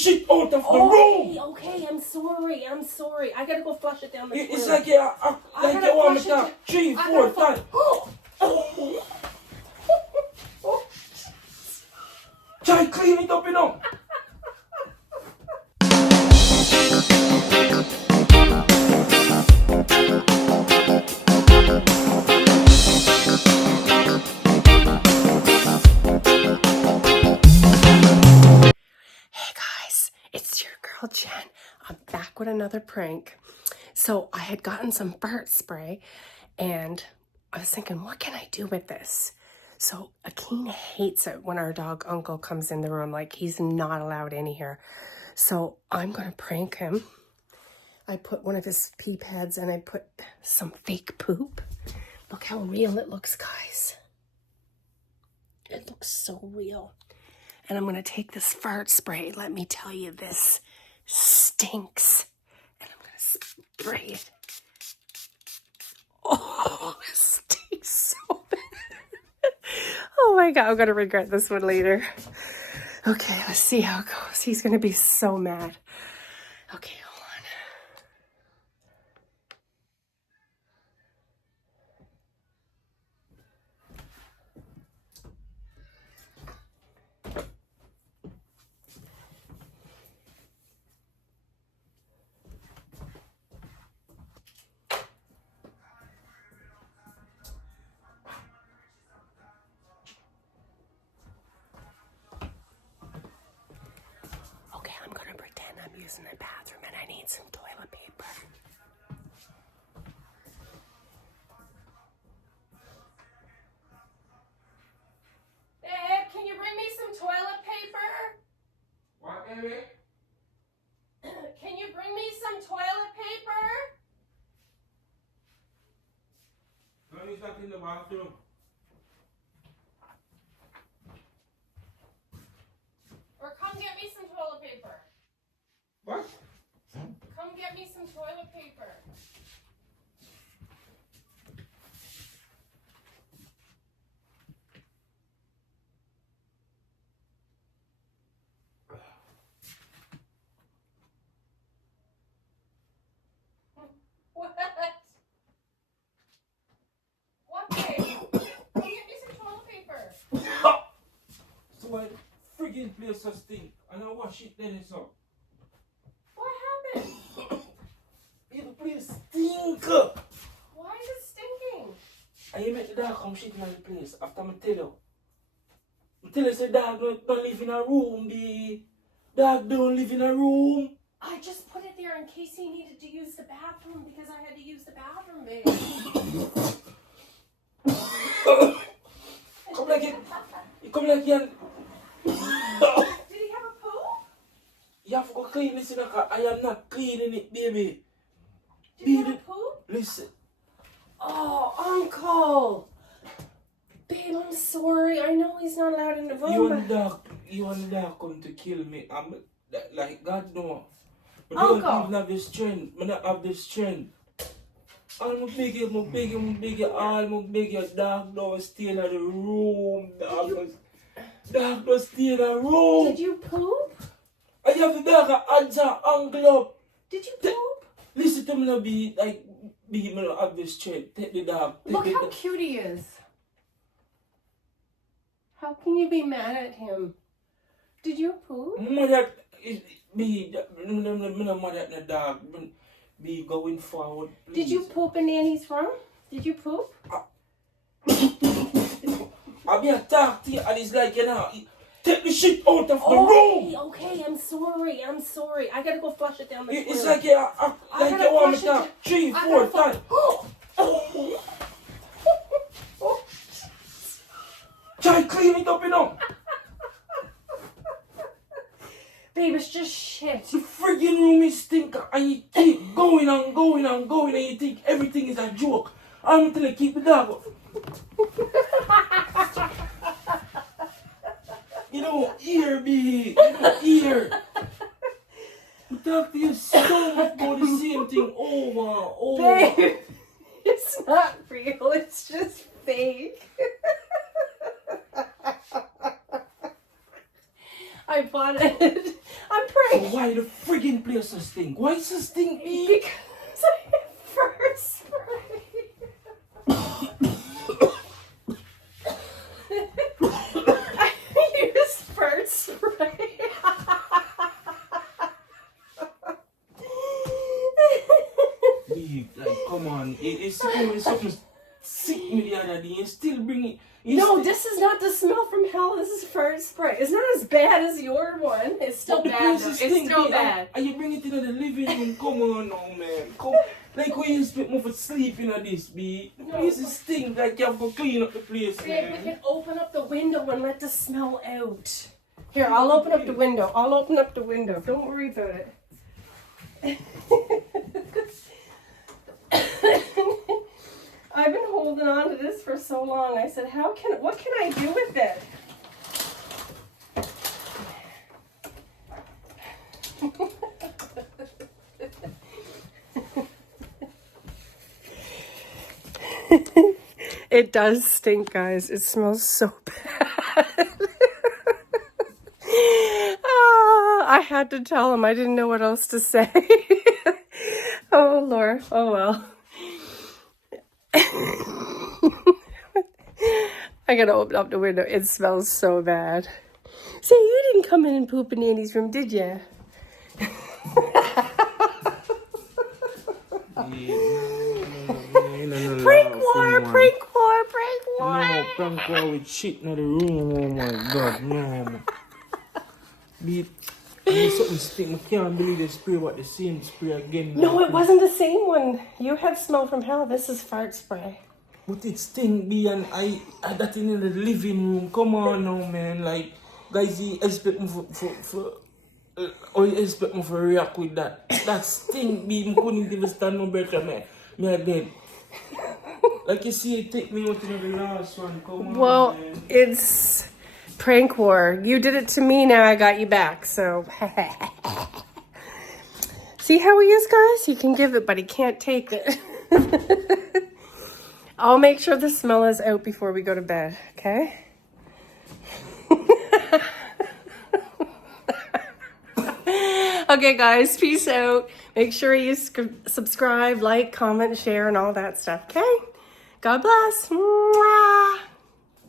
shit out of the room. Okay, I'm sorry. I gotta go flush it down the toilet. It's like you want me to 3, 4 times. Try clean it up, you know. Hey guys, it's your girl Jen. I'm back with another prank. So I had gotten some fart spray and I was thinking, what can I do with this? So Akeen hates it when our dog Uncle comes in the room. Like, he's not allowed in here. So I'm gonna prank him. I put one of his pee pads and I put some fake poop. Look how real it looks, guys. It looks so real. And I'm gonna take this fart spray. Let me tell you, this stinks. And I'm gonna spray it. Oh, it stinks so bad. Oh my God, I'm gonna regret this one later. Okay, let's see how it goes. He's gonna be so mad. Okay, hold on. Okay, I'm gonna pretend I'm using the bathroom and I need some toilet paper. Babe, can you bring me some toilet paper? What, baby? Can you bring me some toilet paper? No, he's not in the bathroom. Or come get me some toilet paper. What? Come get me some toilet paper. What? What, babe? Come get me some toilet paper. So why the friggin' place so stink? And I wash it then it's up. What happened? The place stink. Why is it stinking? And you make the dog come shit in the place after I tell you. I tell you say dog don't live in a room, the dog don't live in a room. I just put it there in case he needed to use the bathroom because I had to use the bathroom, babe. Come like you come like you. Did he have a poop? You have to go clean this, I am not cleaning it, baby. Did he have a poop? Listen. Oh, Uncle. Babe, I'm sorry. I know he's not allowed in the room. You and the dog come to kill me. I'm like God no. But Uncle. you don't even have the strength. I don't have the strength. I'm beg you, dog don't stay in the room. Dog don't stay in the room. Did you poop? I have the dog answer uncle up. Did you poop? Listen to me now, be me not have the strength. Take the dog. Look how cute he is. How can you be mad at him? Did you poop? Mother is me no mother at the dog. Be going forward. Please. Did you poop in Nanny's room? Did you poop? I'll be a talk to you and it's like, you know, take the shit out of the room. Okay, I'm sorry. I gotta go flush it down the toilet. It's like you want me to 3, 4 times. Try clean it up, you know. Babe, it's just shit. The friggin' room is stinker and you keep going and you think everything is a joke. I'm gonna keep the dog up. You know, ear me. Ear. We talk to you so much about the same thing over. Babe, it's not real. It's just fake. I bought it. I'm So praying. why the friggin' place a stink? Why is it stink me? Because I have fart spray. I use fart spray. Like, come on. It's something sick me the other day. You still bring it. No, this is not the smell from hell. This is fart spray. It's not as bad as your one. It's still bad. Though. It's still bad. And you bring it into the living room. Come on now, man. Come. Like when you expect me for sleeping at this, B. The place is stink. Like you have to clean up the place, Babe, we man. can open up the window and let the smell out. Here, I'll open up the window. I'll open up the window. Don't worry about it. I've been holding on to this for so long. I said, what can I do with it? It does stink, guys. It smells so bad. I had to tell him. I didn't know what else to say. Oh, Lord. Oh, well. I gotta open up the window. It smells so bad. Say, you didn't come in and poop in Andy's room, did you? Prank war, prank war, prank war. No, prank war with shit in the room. Oh my God, no. Beat. Something stink. I can't believe they spray what the same spray again. No, it wasn't the same one. You have smell from hell. This is fart spray. But it stink, B, and I that in the living room. Come on now, man. Like, guys, you expect me or you expect me to react with that? That stink, B. I couldn't even stand no better, man. Me are dead. Like you see, it take me out to the last one. Come on, Well, man. it's prank war. You did it to me, now I got you back, so. See how he is, guys? He can give it, but he can't take it. I'll make sure the smell is out before we go to bed, okay? Okay, guys, peace out. Make sure you subscribe, like, comment, share, and all that stuff, okay? God bless. Mwah.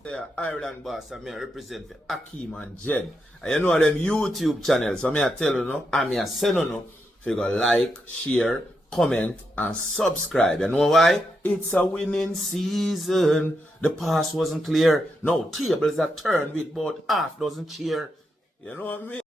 Yeah, Ireland boss, I represent for Akeem and Jen. And you know them YouTube channels, so I tell you no, I send you no, if you go like, share, comment, and subscribe. You know why? It's a winning season. The past wasn't clear. No tables are turned with about half dozen cheer. You know what I mean?